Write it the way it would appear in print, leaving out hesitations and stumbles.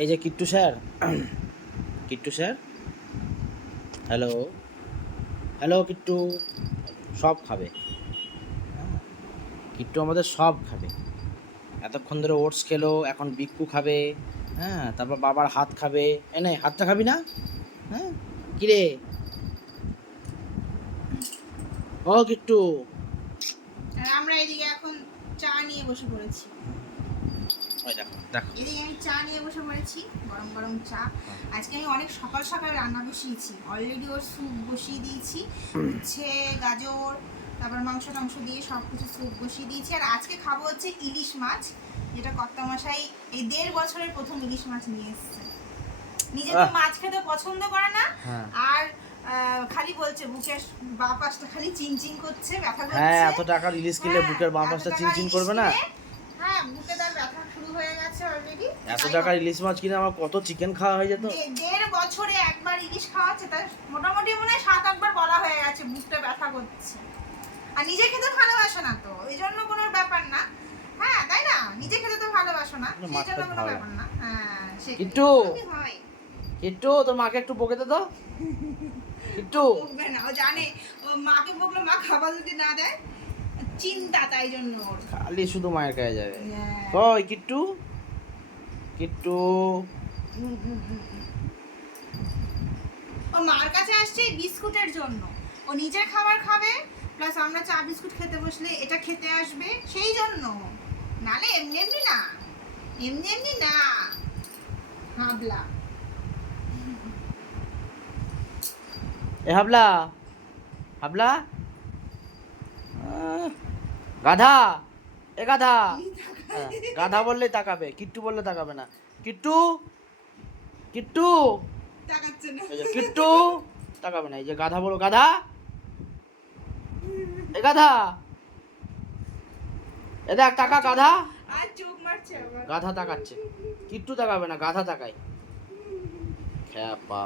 এই যে Kittu sir, Kittu sir, hello hello Kittu, সব খাবে। কিট্টু আমাদের সব খাবে। এতক্ষণ ধরে ওটস খেলো, এখন বিক্কু খাবে। হ্যাঁ, তারপর বাবার হাত খাবে। এনে হাতটা খাবি না? হ্যাঁ, কিরে ও কিট্টু? আর আমরা এদিকে এখন চা নিয়ে বসে পড়েছি। ওই দেখো দেখো, এদিকে আমি চা নিয়ে বসে পড়েছি, গরম গরম চা। আজকে আমি অনেক সকাল সকাল রান্না বসিয়েছি, অলরেডি ওর স্যুপ বসিয়ে দিয়েছি, উচ্ছে গাজর তারপর মাংস টাংস দিয়ে সব কিছু স্যুপ বসিয়ে দিয়েছি। আর আজকে খাবো হচ্ছে ইলিশ মাছ, যেটা কর্তামশাই এই 1.5 বছরের প্রথম ইলিশ মাছ নিয়ে এসেছে। নিজে তো মাছ খেতে পছন্দ করে না, আর খালি বলছে বুকের বাঁ পাশটা খালি চিনচিন করছে, ব্যথা করছে। হ্যাঁ, এত টাকার ইলিশ কিনলে বুকের বাঁ পাশটা চিনচিন করবে না? হ্যাঁ, বুকে তার ব্যথা শুরু হয়ে গেছে অলরেডি। এত টাকার ইলিশ মাছ কিনে আমার কত চিকেন খাওয়া হয়ে যেত। 1.5 বছরে একবার ইলিশ খাওয়াচ্ছে, তার মোটামুটি মনে হয় 7-8 বার বলা হয়ে গেছে বুকটা ব্যথা করছে। আর নিজে খেতে ভালোবাসে না তো, এই জন্য কোনো ব্যাপার না। হ্যাঁ, তাই না? নিজে খেতে তো ভালোবাসো না, সেই জন্য কোনো ব্যাপার না। হ্যাঁ, কিট্টু, হয়। কিট্টু তোর মাকে একটু বকে দে তো। কিট্টু বকবে না, ও জানে ও মাকে বকলে মা খাবার যদি না দেয় চিন্তা, তাই জন্য ওর খালি শুধু মায়ের কাছে যাবে। হ্যাঁ। কই কিট্টু, কিট্টু ও মার কাছে আসছে এই বিস্কুটের জন্য। ও নিজের খাবার খাবে, প্লাস আমরা চা বিস্কুট খেতে বসলে এটা খেতে আসবে, সেই জন্য। নালে এমনি এমনি না, এমনি এমনি না। হাবলা এ হাবলা, হাবলা, গাধা, এ গাধা। হ্যাঁ, গাধা বললেই তাকাবে, কিট্টু বললে তাকাবে না। কিট্টু, কিট্টু, তাকাচ্ছে না। এই যে কিট্টু তাকাবে না। এই যে গাধা বলো, গাধা, এ গাধা, এ দেখ টাকা গাধা। আর চোখ মারছে আবার। গাধা তাকাচ্ছে, কিট্টু তাকাবে না, গাধা তাকায়। খ্যাপা।